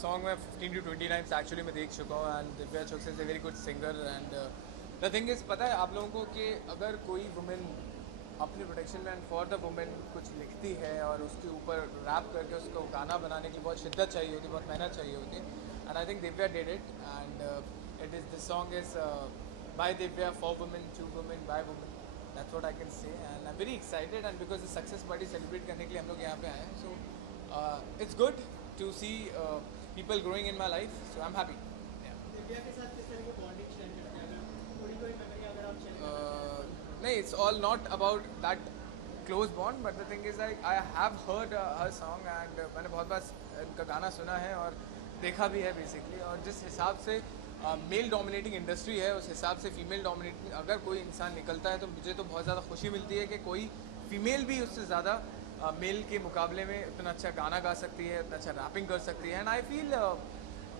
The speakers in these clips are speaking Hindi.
सॉन्ग मैं 15 to 20 टाइम्स एक्चुअली मैं देख चुका हूँ and Divya Choksi is a very good singer and the thing is पता है आप लोगों को कि अगर कोई वुमेन अपनी प्रोटेक्शन में एंड फॉर द वुमेन कुछ लिखती है और उसके ऊपर रैप करके उसको गाना बनाने के लिए बहुत शिद्दत चाहिए होती है, बहुत मेहनत चाहिए होती है and I think Divya did it and it is this song is by Divya for women to women by women that's what I can say and I am very excited and because the success party celebrate करने के लिए हम लोग यहाँ पे आए हैं सो it's good to see people growing in my life, so I'm happy. Divya के साथ किस तरह की बॉन्डिंग शेयर करते हैं अगर थोड़ी कोई मेमोरी अगर आप शेयर करना चाहें No, it's all not about that close bond, but the thing is like I have heard her song and मैंने बहुत बार इनका गाना सुना है और देखा भी है बेसिकली और जिस हिसाब से मेल डोमिनेटिंग इंडस्ट्री है उस हिसाब से फीमेल डोमिनेटिंग अगर कोई इंसान निकलता है तो मुझे तो बहुत ज़्यादा खुशी मिलती है कि कोई फीमेल भी उससे ज़्यादा मेल के मुकाबले में उतना अच्छा गाना गा सकती है उतना अच्छा रैपिंग कर सकती है and I feel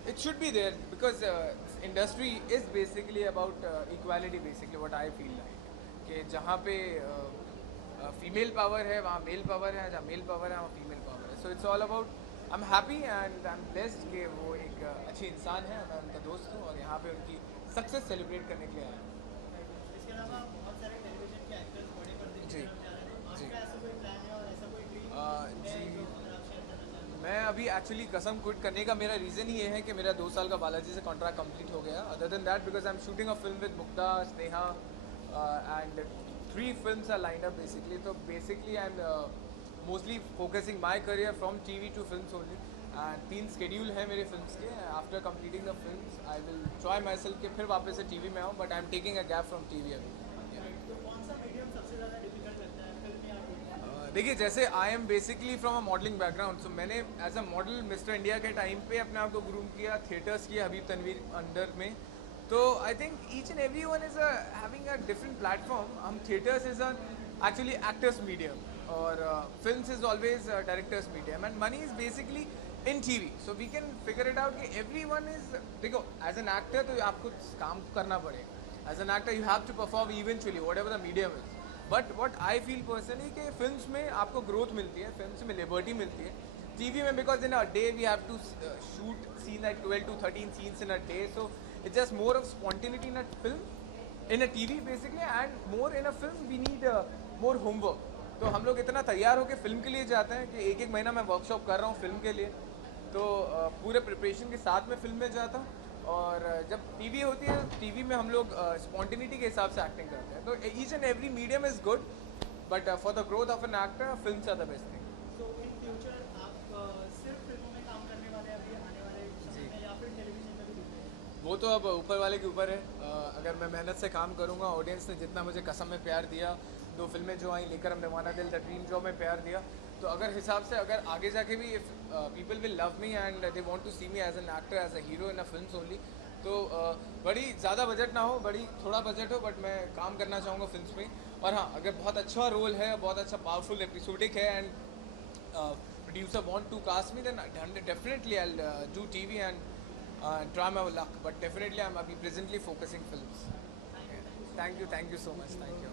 it should be there because industry is basically about equality basically what I feel like कि जहाँ पे फीमेल पावर है वहाँ मेल पावर है जहाँ मेल पावर है वहाँ फीमेल पावर है so it's all about I am happy and I am blessed कि वो एक अच्छी इंसान है मैं उनका दोस्त हूँ और यहाँ पे उनकी सक्सेस सेलिब्रेट करने के लिए आया हूँ इसके अलावा बहुत सारे टेलीविजन के एक्टर्स बड़े पर्दे की जी तरफ जा रहे हैं तो जी आपका ऐसा कोई प्लान है और ऐसा कोई ड्रीम है जी जो अगर आप शेयर करना चाहें मैं अभी एक्चुअली कसम क्विट करने का मेरा रीज़न ये है कि मेरा 2 साल का बालाजी से कॉन्ट्रैक्ट कंप्लीट हो गया other than that because I am shooting a film with Mukta Sneha and 3 films are lined up basically तो basically I am mostly focusing my career from TV to films only and 3 schedule है मेरे फिल्म्स के after completing the films I will try my self कि फिर वापस से टीवी में आऊँ but I am taking a gap from TV अभी तो कौन सा मीडियम सबसे ज़्यादा डिफिकल्ट लगता है फिल्म या टीवी देखिए जैसे I am basically from a modelling background so मैंने as a model mister India के टाइम पे अपने आप को ग्रूम किया थिएटर्स किए हबीब तनवीर अंडर में तो I think each and every one is having a different platform हम theatres is a actually actors medium और film is always directors medium and money is basically in TV so we can figure it out कि एवरी वन इज़ देखो एज एन एक्टर तो आपको काम करना पड़ेगा as an actor you have to perform eventually whatever the medium is but what I feel personally कि फिल्म्स में आपको ग्रोथ मिलती है फिल्म्स में लिबर्टी मिलती है टीवी में because in a day we have to shoot scene like 12 to 13 scenes in a day so it's just more of spontaneity in a film in a TV basically and more in a film we need more homework तो हम लोग इतना तैयार होकर फिल्म के लिए जाते हैं कि एक महीना मैं वर्कशॉप कर रहा हूँ फिल्म के लिए तो पूरे प्रिपरेशन के साथ में फिल्म में जाता हूँ और जब टीवी होती है टीवी में हम लोग स्पॉन्टेनिटी के हिसाब से एक्टिंग करते हैं तो each and every medium is good but for the growth of an actor films are the best thing so in future आप सिर्फ फिल्मों में काम करने वाले अभी आने वाले समय में या फिर टेलीविजन में भी दिख रहे हैं वो तो अब ऊपर वाले के ऊपर है अगर मैं मेहनत से काम करूँगा ऑडियंस ने जितना मुझे कसम में प्यार दिया 2 फिल्में जो आई लेकर हमने माना दिल द ड्रीम जॉब में प्यार दिया तो अगर हिसाब से अगर आगे जाके भी if people will love me and they want to see me as an actor as a hero in a films only तो बड़ी ज़्यादा बजट ना हो बड़ी थोड़ा बजट हो बट मैं काम करना चाहूँगा फिल्म्स में और हाँ अगर बहुत अच्छा रोल है बहुत अच्छा पावरफुल एपिसोडिक है and producer want to cast me then definitely I do TV and try my luck but definitely I'm अभी presently focusing films thank you so much thank you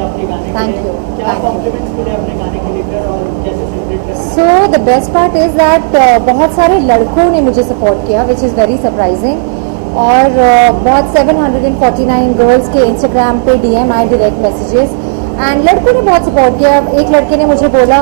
अपने गाने के Thank लिए you. क्या Thank you. कॉम्प्लीमेंट्स मिले अपने गाने के लेकर और कैसे सेलिब्रेट कर so the best part is that बहुत सारे लड़कों ने मुझे सपोर्ट किया विच इज़ वेरी सरप्राइजिंग और बहुत 749 गर्ल्स के इंस्टाग्राम पे DM आए डायरेक्ट मैसेजेस एंड लड़कों ने बहुत सपोर्ट किया एक लड़के ने मुझे बोला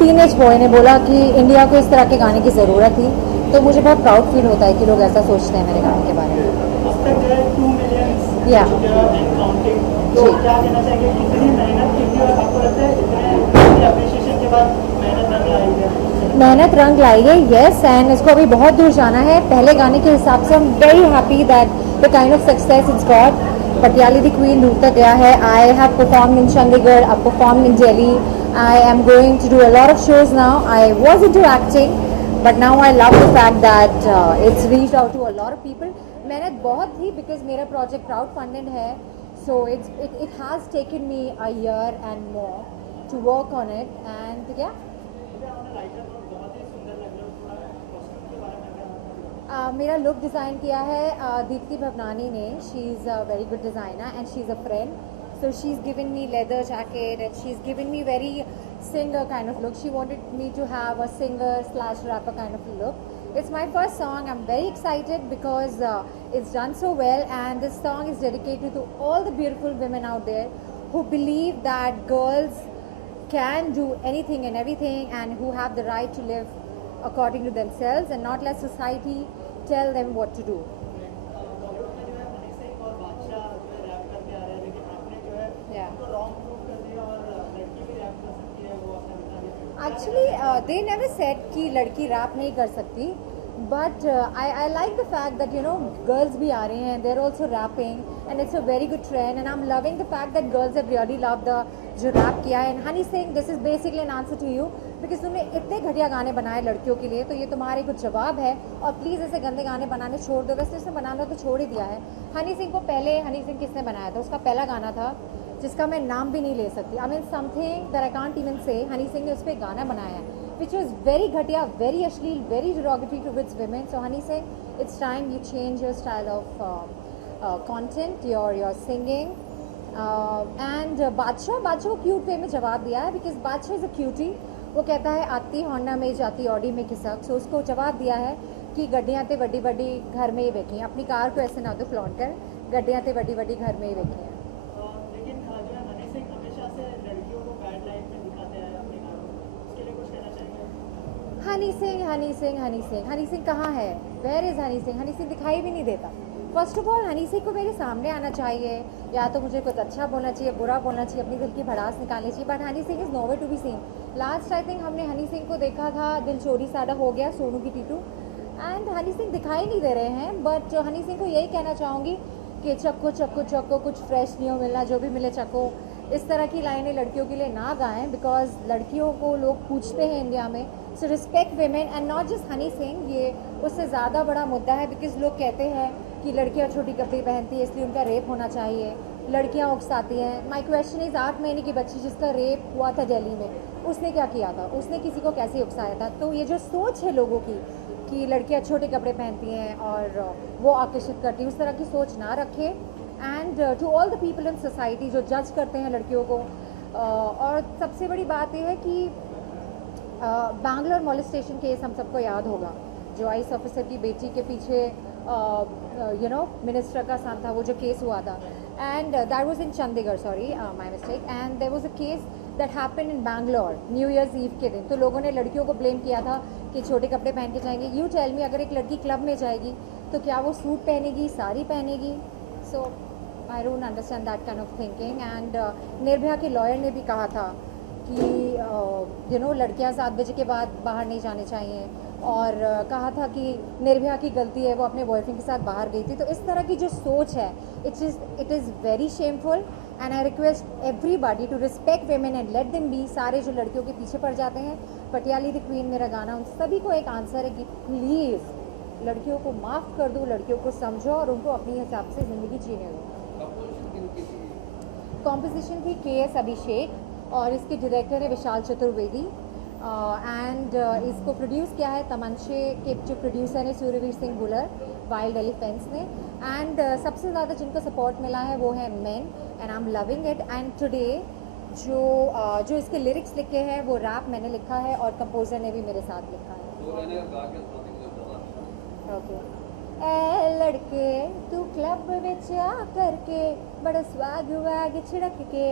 टीनेज बॉय ने बोला कि इंडिया को इस तरह के गाने की ज़रूरत थी तो मुझे बहुत प्राउड फील होता है कि लोग ऐसा सोचते हैं मेरे गाने के बारे में अब तक जो है 2 मिलियन Yeah. एंड काउंटिंग तो जी। क्या कहना चाहेंगे कितनी मेहनत की और आपको लगता है इतने अप्रिशिएशन के बाद मेहनत रंग लाई है मेहनत रंग लाई है येस एंड इसको अभी बहुत दूर जाना है पहले गाने के हिसाब से हम very happy that the kind of success it's got Patiyali Di queen दूर तक गया है I have perform in Chandigarh I perform in Delhi I am going to do a lot of shows now I was into acting but now I love the fact that it's reach out to a lot of people मेहनत बहुत थी बिकॉज मेरा प्रोजेक्ट क्राउड फंडेड है so it has taken me a year and more to work on it and yeah बहुत ही सुंदर लग रहा है थोड़ा कॉस्ट्यूम के मेरा लुक डिज़ाइन किया है दीप्ति भवनानी ने. She is a very good designer and she is a friend. So she's given me leather jacket and she's given me very singer kind of look. She wanted me to have a singer slash rapper kind of look. It's my first song. I'm very excited because it's done so well, and this song is dedicated to all the beautiful women out there who believe that girls can do anything and everything and who have the right to live according to themselves and not let society tell them what to do. Bollywood में जो है हनी सिंह और बादशाह जो है रैप करके आ रहे हैं, लेकिन आपने जो है Yeah. उनको रॉन्ग प्रूव कर दिया और लड़की भी रैप कर सकती है वो अपने मुताबिक. Actually, they never said कि लड़की रैप नहीं कर सकती. But I like the fact that girls भी आ रहे हैं. They're also rapping and it's a very good trend. And I'm loving the fact that girls have really loved the जो rap किया है. And Honey Singh, this is basically an answer to you because तुमने इतने घटिया गाने बनाए लड़कियों के लिए, तो ये तुम्हारे कुछ जवाब है. और प्लीज़ ऐसे गंदे गाने बनाने छोड़ दो. वैसे उसने बनाना तो छोड़ ही दिया है. हनी सिंह को पहले हनी सिंह किसने बनाया था? उसका पहला गाना था जिसका मैं नाम भी नहीं ले सकती. I mean something that I can't even से. हनी सिंह ने उस पर गाना बनाया है which was very ghatiya, very ashleil, very derogatory towards women. So Honey Singh, it's time you change your style of content, your singing. And बादशाह को क्यूट वे में जवाब दिया है because बादशाह इज़ अ क्यूटी. वो कहता है आती होंडा में जाती ऑडी में खिसक. सो उसको जवाब दिया है कि गड्डियाँ ते वड्डी वड्डी घर में ही वेखी. अपनी कार को ऐसे ना तो फ्लॉन्ट कर, गड्डियाँ ते वड्डी वड्डी घर में ही वेखी हैं. लेकिन जो है हनी सिंह हमेशा से लड़कियों को बैड लाइट में दिखाते हैं अपने गानों में, उसके लिए कुछ कहना चाहेंगे? हनी सिंह कहाँ है? Where is Honey Singh? हनी सिंह दिखाई भी नहीं देता. First of all Honey Singh को मेरे सामने आना चाहिए, या तो मुझे कुछ अच्छा बोलना चाहिए, बुरा बोलना चाहिए, अपनी दिल की भड़ास निकालनी चाहिए. But Honey Singh is nowhere to be seen. Last I think हमने हनी सिंह को देखा था दिल चोरी साडा हो गया, सोनू की टीटू. एंड हनी सिंह दिखाई नहीं दे रहे हैं. बट हनी सिंह को यही कहना चाहूँगी कि चक्को चक्को चक्को, कुछ फ्रेश नहीं हो मिलना, जो भी मिले चक्को. इस तरह की लाइनें लड़कियों के लिए ना गाएं बिकॉज लड़कियों को लोग पूछते हैं इंडिया में. So respect women and not just Honey Singh. ये उससे ज़्यादा बड़ा मुद्दा है बिकॉज लोग कहते हैं कि लड़कियां छोटी कपड़े पहनती है इसलिए उनका रेप होना चाहिए, लड़कियां उकसाती हैं. माई क्वेश्चन इज़ 8 महीने की बच्ची जिसका रेप हुआ था दिल्ली में, उसने क्या किया था? उसने किसी को कैसे उकसाया था? तो ये जो सोच है लोगों की कि लड़कियां छोटे कपड़े पहनती हैं और वो आकर्षित करती हैं, उस तरह की सोच ना रखें. And to all the people in society जो जज करते हैं लड़कियों को, और सबसे बड़ी बात यह है कि बैंगलोर मॉलेस्टेशन केस हम सबको याद होगा, जो आईएएस ऑफिसर की बेटी के पीछे मिनिस्टर का साथ था, वो जो केस हुआ था. And that was in Chandigarh, sorry my mistake. And there was a case that happened in Bangalore new year's eve के दिन. तो लोगों ने लड़कियों को ब्लेम किया था कि छोटे कपड़े पहन के जाएंगे. यू टेल मी, अगर एक लड़की क्लब में जाएगी तो क्या वो सूट पहनेगी, साड़ी पहनेगी? So I don't understand that kind of thinking. And Nirbhaya के लॉयर ने भी कहा था कि लड़कियां 7 बजे के बाद बाहर नहीं जाने चाहिए, और कहा था कि निर्भया की गलती है, वो अपने बॉयफ्रेंड के साथ बाहर गई थी. तो इस तरह की जो सोच है, it is very shameful. And I request everybody to respect women and let them be. सारे जो लड़कियों के पीछे पड़ जाते हैं, पटियाली द क्वीन मेरा गाना, उन सभी को एक आंसर है कि प्लीज़ लड़कियों को माफ़ कर दो, लड़कियों को समझो और उनको अपने हिसाब से ज़िंदगी जीने दो. कॉम्पोजिशन थी KS अभिषेक और इसके डायरेक्टर है विशाल चतुर्वेदी. एंड इसको प्रोड्यूस किया है तमंचे के जो प्रोड्यूसर है सूर्यवीर सिंह बुलर, वाइल्ड एलिफेंट्स ने. एंड सबसे ज़्यादा जिनको सपोर्ट मिला है वो है men, and I am loving it. And today जो इसके लिरिक्स लिखे हैं वो रैप मैंने लिखा है और कंपोजर ने भी मेरे साथ लिखा है. ओके. ए लड़के तू क्लब विच आ करके बड़ा स्वैग वैग छिड़क के,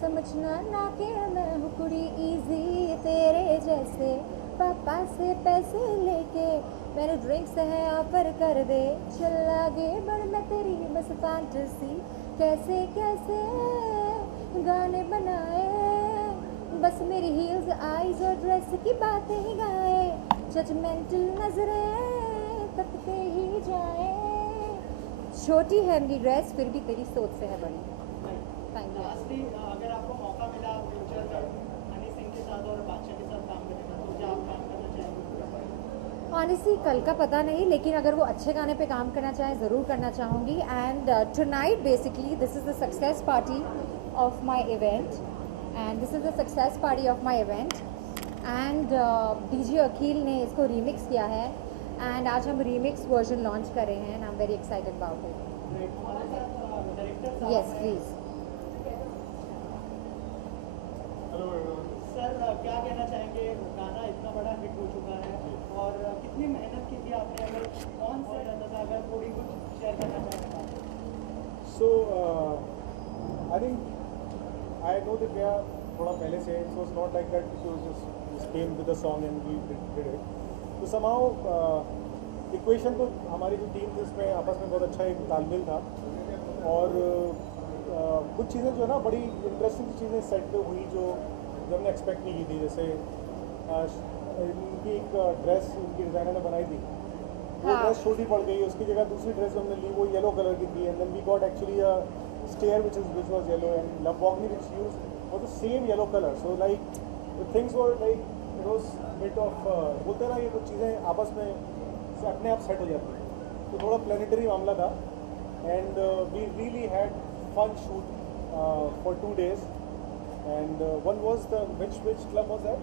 समझना ना कि मैं हूँ कुड़ी इजी तेरे जैसे, पापा से पैसे लेके मैंने ड्रिंक्स है ऑफर कर दे, चल आगे बढ़ मैं तेरी बस फैंटेसी, कैसे कैसे गाने बनाए, बस मेरी हील्स आईज और ड्रेस की बातें ही गाए, जजमेंटल नजरें तकते ही जाए, छोटी है मेरी ड्रेस फिर भी तेरी सोच से है बड़ी. Thank you. लास्टली, अगर आपको मौका मिला फ्यूचर में हनी सिंह के साथ और बादशाह के साथ काम करने का, तो क्या आप काम करना चाहेंगे? ऑनेस्टली कल का पता नहीं, लेकिन अगर वो अच्छे गाने पे काम करना चाहें ज़रूर करना चाहूँगी. And tonight basically this is the success party of my event, and this is the success party of my event. And DJ अखिल ने इसको रीमिक्स किया है. एंड आज हम रीमिक्स वर्जन लॉन्च कर रहे हैं and I am very excited about it. Yes please. Hello sir क्या कहना चाहेंगे, गाना इतना बड़ा हिट हो चुका है और कितनी मेहनत की थी आपने, अगर कौन सा रहता था, अगर थोड़ी कुछ शेयर करना चाहेंगे? So I think I know Divya थोड़ा पहले से, so it's not like that she was just came with the song and we did it. तो समाउ इक्वेशन तो हमारी जो टीम थी उसमें आपस में बहुत अच्छा एक तालमेल था और कुछ चीज़ें जो है ना बड़ी इंटरेस्टिंग चीज़ें सेट पे हुई जो हमने एक्सपेक्ट नहीं की थी. जैसे इनकी एक ड्रेस इनकी डिज़ाइनर ने बनाई थी, वो हाँ. ड्रेस छोटी पड़ गई, उसकी जगह दूसरी ड्रेस हमने ली, वो येलो कलर की थी. And then we got actually a stair which was yellow and Lamborghini which used was the same yellow color. So like the things were like it was bit of बोलते हैं ना ये कुछ चीज़ें आपस में से अपने आप सेट हो जाती हैं. तो थोड़ा प्लानिटरी मामला था and we really had fun shoot for 2 days and one was the which club was that?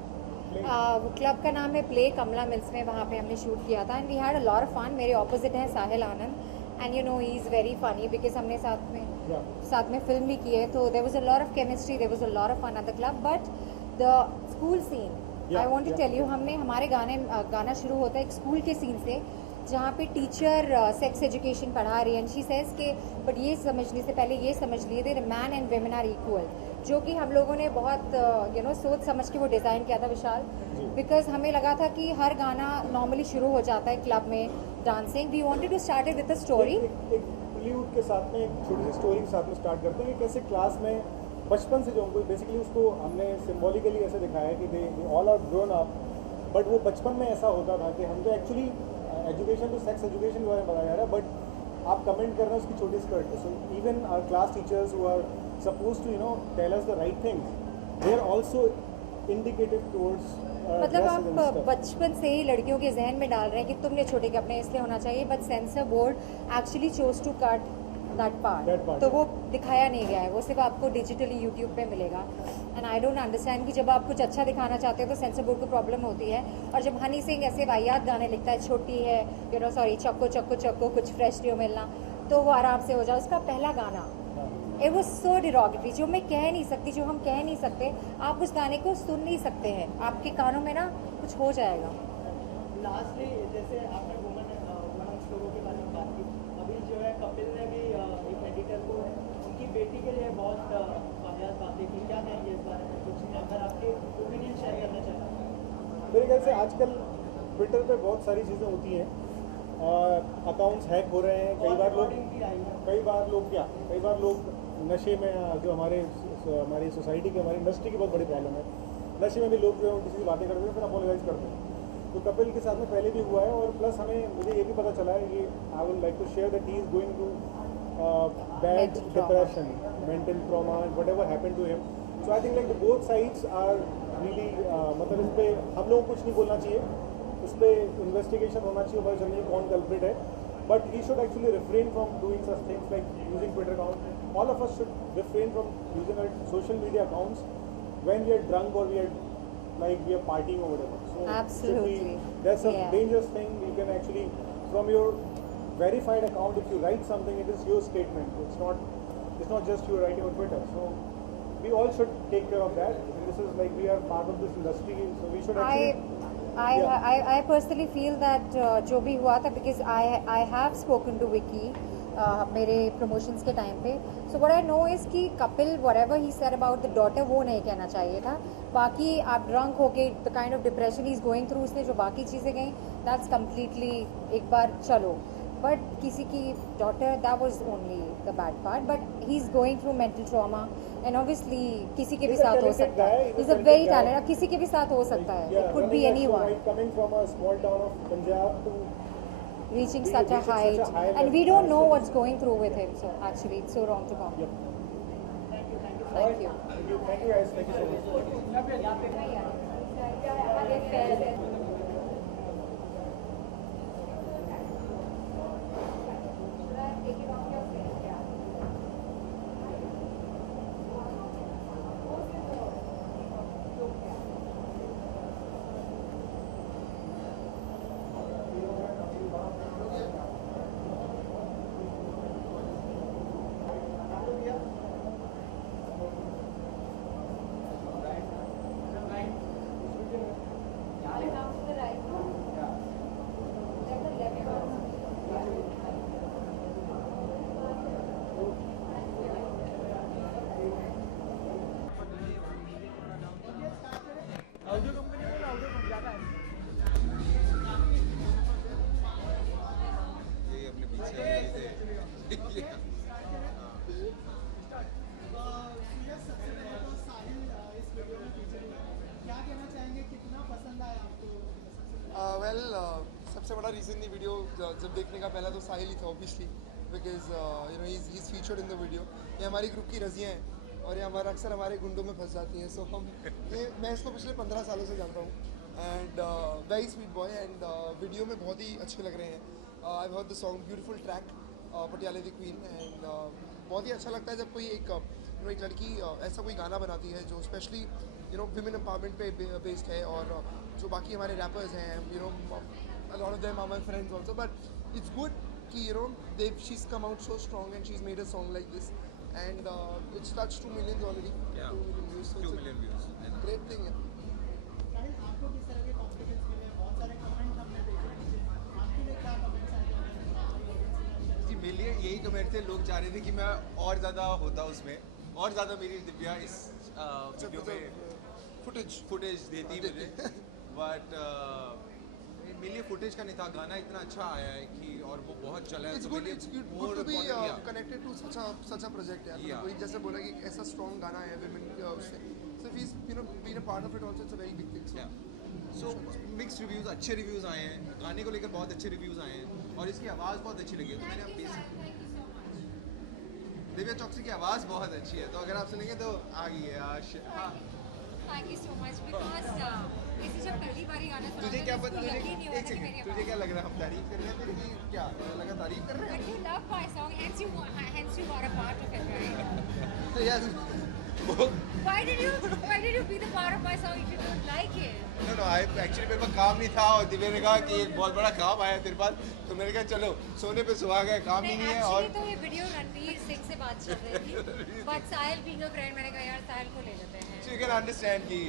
वो क्लब का नाम है प्ले कमला मिल्स में, वहाँ पे हमने शूट किया था and we had a lot of fun. मेरे ऑपोजिट है Sahil Anand and you know he is very funny because हमने साथ में फिल्म भी की है, तो there was a lot of chemistry, there was a lot of fun at the club. But the school scene I want to tell you, हमने हमारे गाना शुरू होता है एक स्कूल के सीन से जहाँ पे टीचर सेक्स एजुकेशन पढ़ा रही है एंड शी सेज के बट ये समझने से पहले ये समझ लिए थे man and women are equal, जो कि हम लोगों ने बहुत सोच समझ के वो डिज़ाइन किया था विशाल, बिकॉज हमें लगा था कि हर गाना नॉर्मली शुरू हो जाता है क्लब में dancing. We wanted to start it with a story. एक बॉलीवुड के साथ में एक छोटी सी स्टोरी के साथ में स्टार्ट करते हैं कि कैसे क्लास में बचपन से जो हमको बेसिकली उसको हमने सिम्बॉलिकली ऐसे दिखाया कि they all are grown up, but वो बचपन में ऐसा होता था कि हम तो एक्चुअली एजुकेशन तो सेक्स एजुकेशन के बारे में बताया जा रहा है, बट आप कमेंट कर रहे हैं उसकी छोटी स्कर्ट पे. So even our class teachers who are suppose to tell us the right things, they are also indicative towards. मतलब आप बचपन से ही लड़कियों के जहन में डाल रहे हैं कि तुमने छोटे कपड़े इसलिए होना चाहिए, but censor board actually chose to cut that part. तो वो दिखाया नहीं गया है, वो सिर्फ आपको डिजिटली यूट्यूब पे मिलेगा. एंड आई डोंट अंडरस्टैंड कि जब आप कुछ अच्छा दिखाना चाहते हो तो सेंसर बोर्ड को प्रॉब्लम होती है, और जब हनी सिंह ऐसे वाहियात गाने लिखता है, छोटी है सॉरी चक्को चक्को चक्को कुछ फ्रेश ड्यू मिलना, तो वो आराम से हो जाए. उसका पहला गाना इट वॉज सो डिरोगेटरी, जो मैं कह नहीं सकती, जो हम कह नहीं सकते, आप उस गाने को सुन नहीं सकते हैं, आपके कानों में ना कुछ हो जाएगा. लास्टली जैसे आपने वुमेन लोगों के बारे में बात की, अभी जो है कपिल ने भी एक एडिटर को उनकी बेटी के लिए बहुत वाहियात बातें की. क्या कहेंगे इस बारे में, कुछ अगर आपके ओपिनियन शेयर करना चाहते हैं? मेरे ख्याल से आजकल ट्विटर पे बहुत सारी चीज़ें होती हैं, अकाउंट्स हैक हो रहे हैं, कई बार लोग नशे में, जो हमारी सोसाइटी की हमारी इंडस्ट्री की बहुत बड़ी प्रॉब्लम है, नशे में भी लोग जो है किसी से बातें करते हैं फिर अपोलोजाइज करते हैं. तो कपिल के साथ में पहले भी हुआ है और प्लस मुझे ये भी पता चला है कि I would like to share that he is going to bad depression, mental trauma and whatever happened to him. So I think like both sides are really मतलब इस पर हम लोगों को कुछ नहीं बोलना चाहिए, उस पर इन्वेस्टिगेशन होना चाहिए, पता चलनी कौन कल्प्रिट है. But he should actually refrain from doing such things like using Twitter accounts. All of us should refrain from using our social media accounts when we are drunk or we are partying or whatever. So Absolutely. That's a dangerous thing. You can actually, from your verified account, if you write something, it is your statement. It's not just you writing on Twitter. So we all should take care of that. And this is like we are part of this industry, so we should actually. I personally feel that जो भी हुआ था, because I have spoken to Vicky मेरे promotions के टाइम पे, so what I know is कि Kapil whatever he said about the daughter वो नहीं कहना चाहिए था. बाकी आप drunk होके the kind of depression he's going through, उसने जो बाकी चीज़ें गई, that's completely एक बार चलो, but किसी की daughter, that was only the bad part, but he's going through mental trauma and obviously किसी के भी साथ हो सकता है. He's a very talented, किसी के भी साथ हो सकता है. It could be anyone. Coming from a small town of Punjab to reaching such a height, and we don't know what's going through with him. So actually, it's so wrong to comment. Thank you. Thank you guys. Thank you so much. Well सबसे बड़ा रीज़न ये वीडियो जब देखने का पहला तो साहिल ही था obviously, because you know he is featured in the video. ये हमारी ग्रुप की रजियाँ हैं और ये हमारा अक्सर हमारे गुंडों में फंस जाती हैं। सो मैं इसको पिछले 15 सालों से जानता हूँ and very sweet boy and video में बहुत ही अच्छे लग रहे हैं। I heard the song beautiful track पटियाले दी क्वीन एंड बहुत ही अच्छा लगता है जब कोई एक एक लड़की ऐसा कोई गाना बनाती है जो स्पेशली विमेन एम्पावरमेंट पे बेस्ड है। और जो बाकी हमारे रैपर्स हैं a lot of them are my friends also, but it's good कि she's come out so strong and she's made a song like this and it's touched 2 million already. Yeah. 2 million views, so 2 it's million views. a great thing. साहिल, आपको किस तरह के कॉम्प्लीमेंट्स मिले? बहुत सारे कमेंट हमने देखे नीचे, आपके लिए क्या कमेंट्स आए थे? जी मेरे लिए यही कमेंट थे, लोग चाह रहे थे कि मैं और ज़्यादा होता उसमें, और ज़्यादा मेरी दिव्या इस वीडियो में फुटेज देती मुझे, बट मेरे लिए फुटेज का नहीं था, गाना इतना अच्छा आया है कि और वो बहुत चला है। It's तो good. मेरे It's लिए good more to be important, yeah. connected to such a project. यार Yeah. कोई जैसे बोला कि ऐसा strong गाना है women उससे, so if he's been a part of it also, it's a very big thing. So so mix reviews, अच्छे रिव्यूज़ आए हैं, गाने को लेकर बहुत अच्छे रिव्यूज़ आए हैं और इसकी आवाज़ बहुत अच्छी लगी है। तो मैंने बेसिक दिव्या चौकसी की आवाज़ बहुत अच्छी है, तो अगर आप सुनेंगे तो आ गई है आज। हाँ, thank you so much because इसे जब पहली बारी गाना सुना तुझे था, क्या तो पता, उसको तुझे यकीन नहीं हुआ एक था कि मेरी सेकंड, तुझे क्या लग रहा है हम तारीफ कर रहे हैं तेरी की? क्या लगा तारीफ कर रहे हैं? But you love my song, hence you are a part of it, right? तो यार Why did you be the part of my song if you don't like it? No I actually मेरे पास काम नहीं था और दिव्या ने कहा कि एक बहुत बड़ा काम आया तेरे पास, तो मैंने कहा चलो सोने पे सुहागा है, काम ही नहीं है। और तो ये वीडियो रणवीर सिंह से बात चल रही थी, but Sahil being a friend मैंने कहा यार साहिल को ले लेते हैं। यू कैन अंडरस्टैंड कि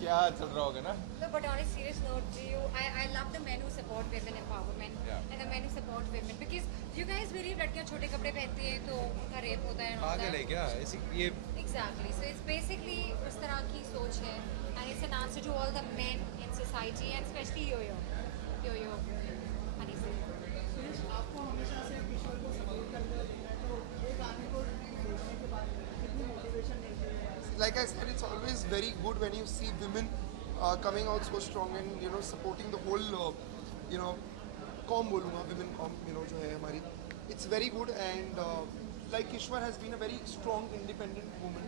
क्या चल रहा होगा ना। No, but on a serious note, I love the men who support women empowerment Yeah. and the men who support women because you guys believe लड़कियां छोटे कपड़े पहनती हैं तो उनका रेप होता है and all पागल है that. क्या ऐसी ये? Exactly. So it's basically उस तरह की सोच है and it's an answer to all the men in society and especially yo-yo, honey Singh. Suresh, आपको हमेशा से किशोर को सपोर्ट करते हुए देखा है, तो ये गाने को देखने के बाद कितनी मोटिवेशन मिलती है? like I said, it's always very good when you see women coming out so strong and supporting the whole com बोलूँगा women कॉम जो है हमारी, it's very good and like Ishwar has been a very strong independent woman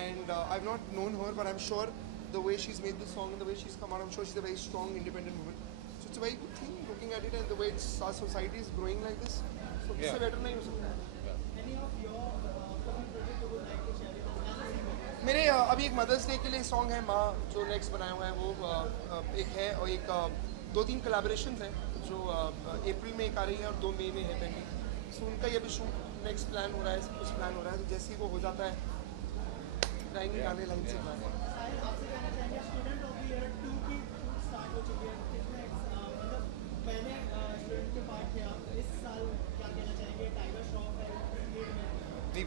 and I've not known her but I'm sure the way she's made this song and the way she's come out, I'm sure she's a very strong independent woman. So it's a very good thing looking at it and the way our society is growing like this. So इससे Yeah. better नहीं हो सकता। Any of your upcoming project you would like to share with us as a singer? मेरे अभी एक मदर्स डे के लिए सॉन्ग है माँ जो नेक्स्ट बनाया हुआ है, वो एक है और एक 2-3 कोलैबोरेशन हैं जो अप्रैल में एक आ रही है और 2 मई में है पहली। सो उनका ये अभी शूट नेक्स्ट प्लान हो रहा है, सब कुछ प्लान हो रहा है, तो जैसे ही वो हो जाता है गाएंगे गाने लाइन से गाने। साहिल, आपसे कहना चाहेंगे स्टूडेंट ऑफ द ईयर 2 की स्टार्ट हो चुकी है, कितने मतलब पहले स्टूडेंट के पार्ट थे आप, इस साल क्या कहना चाहेंगे? टाइगर श्रॉफ है लीड में। नहीं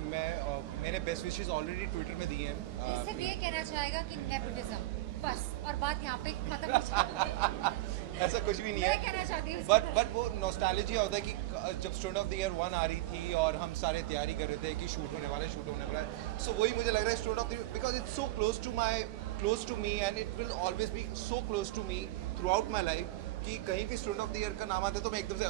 मैंने बेस्ट विशेस ऑलरेडी ट्विटर में दी हैं। सिर्फ ये कहना चाहेगा कि नेपोटिज्म बस, और बात यहाँ पे खत्म हो जाएगी। ऐसा कुछ भी नहीं मैं है, कहना चाहती हूँ बट वो नॉस्टैल्जिया होता है कि जब स्टूडेंट ऑफ द ईयर 1 आ रही थी और हम सारे तैयारी कर रहे थे कि शूट होने वाला है, सो वही मुझे लग रहा है student of the year because it's so close to me and it will always be so close to me through out my life कि कहीं भी स्टूडेंट ऑफ द ईयर का नाम आता है तो मैं एकदम से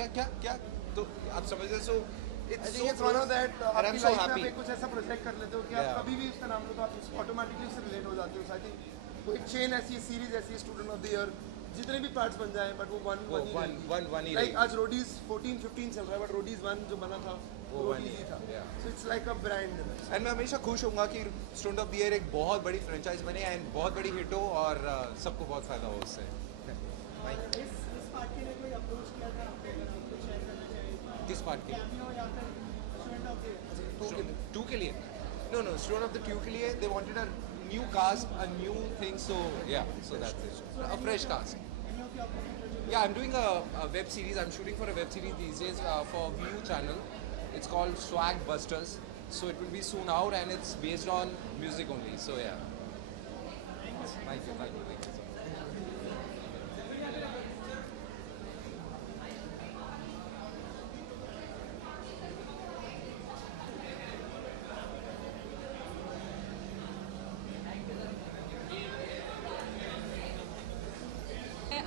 क्या क्या क्या, तो आप समझ रहे। सो I think it's one of that and I'm आपकी so लाइफ में आप happy. एक कुछ ऐसा प्रोजेक्ट कर लेते हो कि Yeah. आप कभी भी उसका नाम लो तो आप ऑटोमेटिकली उससे रिलेट हो जाते हो। So I think वो एक चेन ऐसी है, सीरीज ऐसी है, स्टूडेंट ऑफ द ईयर जितने भी पार्ट्स बन जाए बट वो वन वो ही one- रहेगी। one ही Like रहेगी। आज रोडीज 14-15 चल रहा है बट रोडीज 1 जो बना था वो वो one रोडीज ही ही था। है, yeah. So it's like a brand. And मैं हमेशा खुश होऊंगा कि स्टूडेंट ऑफ द ईयर एक बहुत बड़ी फ्रेंचाइज बने एंड बहुत बड़ी हिट हो और सबको बहुत फ़ायदा हो उससे। इस पार्ट के लिए कोई अप्रोच किया था आपने? अगर आप कुछ शेयर करना चाहें किस पार्ट के लिए? कैमियो या फिर स्टूडेंट ऑफ द ईयर? 2 के लिए? नो स्टूडेंट ऑफ द 2 के लिए they wanted a new cast, a new thing, so that's it, a fresh cast. Any of your upcoming projects? Yeah, I'm doing a web series. I'm shooting for a web series these days for View channel. It's called Swag Busters. So it will be soon out and it's based on music only. So yeah. Thank you so much.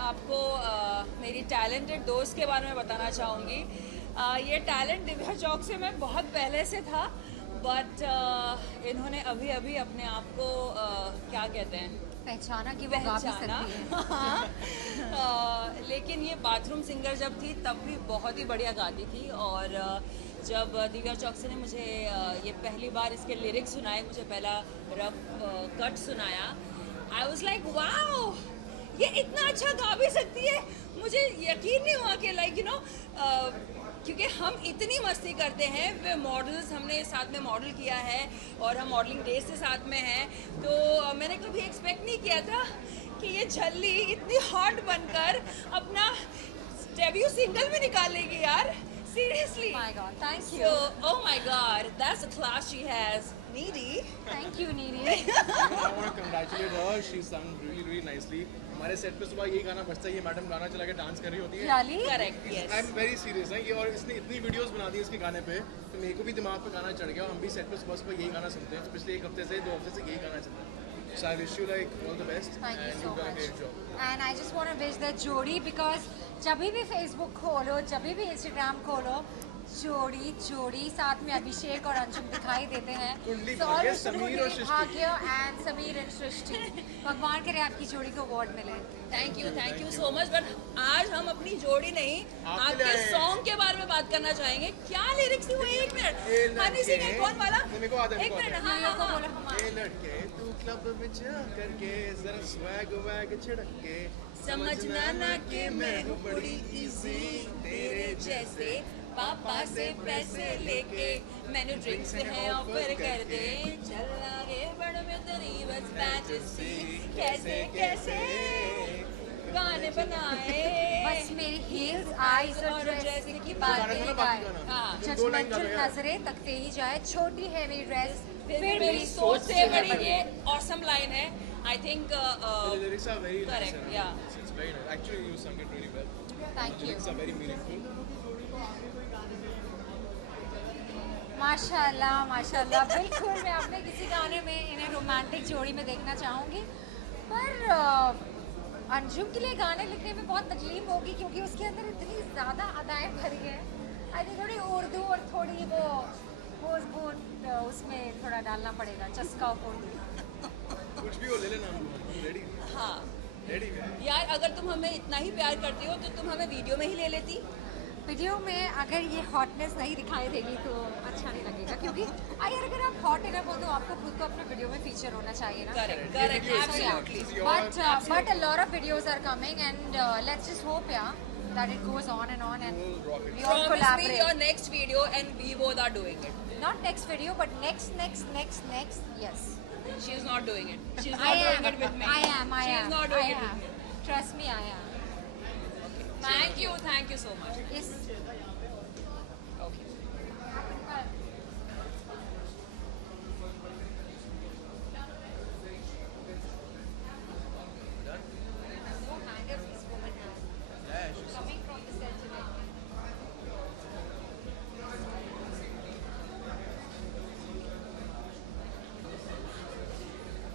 आपको मेरी टैलेंटेड दोस्त के बारे में बताना चाहूँगी। ये टैलेंट दिव्या चौक से मैं बहुत पहले से था, बट इन्होंने अभी अभी अपने आप को क्या कहते हैं, पहचाना कि वो गा भी पहचाना। सकती है। लेकिन ये बाथरूम सिंगर जब थी तब भी बहुत ही बढ़िया गाती थी, और जब दिव्या चौकसी ने मुझे ये पहली बार इसके लिरिक्स सुनाए, मुझे पहला रफ कट सुनाया, आई वाज लाइक वाओ, ये इतना अच्छा गा भी सकती है। मुझे यकीन नहीं हुआ कि लाइक यू नो, क्योंकि हम इतनी मस्ती करते हैं, वे मॉडल्स हमने साथ में मॉडल किया है और हम मॉडलिंग डेज से साथ में हैं, तो मैंने कभी एक्सपेक्ट नहीं किया था कि ये झल्ली इतनी हॉट बनकर अपना डेब्यू सिंगल भी निकालेगी यार, seriously. My God, thank you. So, oh my God, that's the class she has. Needy. Thank you, Nini. I want to congratulate her. She sung really nicely. हमारे सेट पे सुबह यही गाना बजता है, ये मैडम गाना चला के डांस कर रही होती है। Really? Correct, yes. I am very serious है ये, और इसने इतनी वीडियोस बना दी इसके गाने पे, तो मेरे को भी दिमाग पे गाना चढ़ गया, और हम भी सेट पे सुबह सुबह यही गाना सुनते हैं। तो पिछले 1 हफ्ते से 2 हफ्ते से यही गाना चलता है। So I wish you like all the best. Thank you and so you've done a much. great job. And I just want to wish that जोड़ी, because जब भी Facebook खोलो, जब भी Instagram खोलो, जोड़ी जोड़ी साथ में अभिषेक और अंशुम दिखाई देते हैं। कुंडली So भाग्य, always समीर और सृष्टि। भाग्य and समीर and सृष्टि। भगवान करे आपकी जोड़ी को अवार्ड मिले। Thank you so much. But आज हम अपनी जोड़ी नहीं, आपके आपके लिए सॉन्ग के बारे में बात करना चाहेंगे। क्या लिरिक्स थी वो? 1 मिनट, हनी सिंह है कौन वाला? मेरे को आता है, 1 मेरे को मिनट, आता है। हाँ हाँ हाँ। बोलो हमारा। ए लड़के तू क्लब में जा करके जरा स्वैग वैग छिड़क के, समझना ना कि मैं हूँ बड़ी इजी, तेरे जैसे पापा से पैसे लेके मैंने ड्रिंक्स है ऑफर कर दे, चल आगे बढ़ में तेरी बस फैंटेसी, कैसे कैसे गाने बनाए, बस मेरी heels, eyes और ड्रेस की बातें गाना गाए, हाँ। तुम 2 लाइन जजमेंटल गाओ यार। नजरें तकते ही जाए, छोटी है मेरी ड्रेस फिर मेरी सोच से बड़ी। ये ऑसम लाइन है, I think. The lyrics are very nice. Correct, and yeah. It's very nice. Actually, you sung it really well. Thank The you. lyrics are very meaningful. माशाल्लाह माशाल्लाह, बिल्कुल मैं अपने किसी गाने में इन्हें रोमांटिक जोड़ी में देखना चाहूँगी, पर अंजुम के लिए गाने लिखने में बहुत तकलीफ होगी, क्योंकि उसके अंदर इतनी ज़्यादा अदाएँ भरी हैं। आई थिंक थोड़ी उर्दू और थोड़ी वो भोजपुर उसमें थोड़ा डालना पड़ेगा, चस्का ऑफ उर्दू। कुछ भी हो ले लेना, हम रेडी हाँ रेडी है। यार, अगर तुम हमें इतना ही प्यार करती हो तो तुम हमें वीडियो में ही ले लेती। वीडियो में अगर ये हॉटनेस नहीं दिखाई देगी तो अच्छा नहीं लगेगा, क्योंकि अगर आप हॉट इनफ हो तो आपको खुद को अपने वीडियो में फीचर होना चाहिए ना। Correct correct, absolutely. But a lot of videos are coming, and let's just hope, that it goes on and we all Promise me collaborate. your next video and we both are doing it. Not next video, but next, yes. She is not doing it. She is I not doing am. it with me. I am. She is not doing I it am. with me. Trust me, I am. Thank you so much. Is Okay. no matter this woman has. Coming from the set today.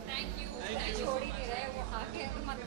Thank you. छोड़ ही नहीं रहे, वो आगे मत।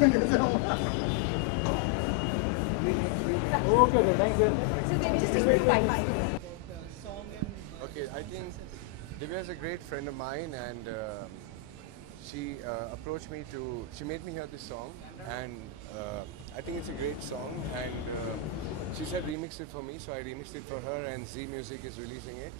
Thank you so much. hold on. Okay, sir. Thanks, sir. So they just take it by. Okay, I think Divya is a great friend of mine, and she approached me to. She made me hear this song, and I think it's a great song. And she said remix it for me, so I remixed it for her, and Z Music is releasing it,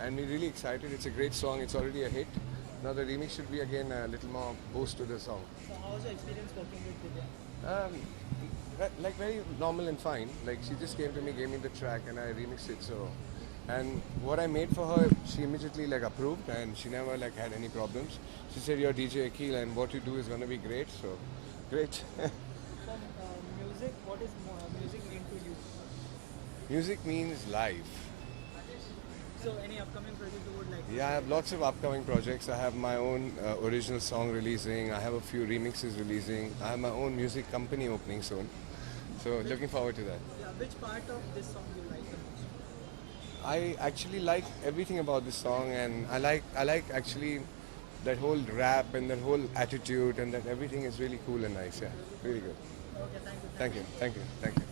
and we're really excited. It's a great song. It's already a hit. Now the remix should be again a little more boost to the song. So how was your experience working with Divya? Like very normal and fine. Like she just came to me, gave me the track, and I remixed it. So And what I made for her, she immediately like approved, and she never like had any problems. She said, "You're DJ Akil, and what you do is gonna be great." So, great. From music, what is music mean to you? Music means life. So any upcoming project you would like to Yeah, I have lots of upcoming projects. I have my own original song releasing. I have a few remixes releasing. I have my own music company opening soon. So looking forward to that. Yeah, which part of this song you like the most? I actually like everything about this song, and I like actually that whole rap and that whole attitude, and that everything is really cool and nice. Yeah, really good. Okay, thank you. Thank you. Thank you. Thank you.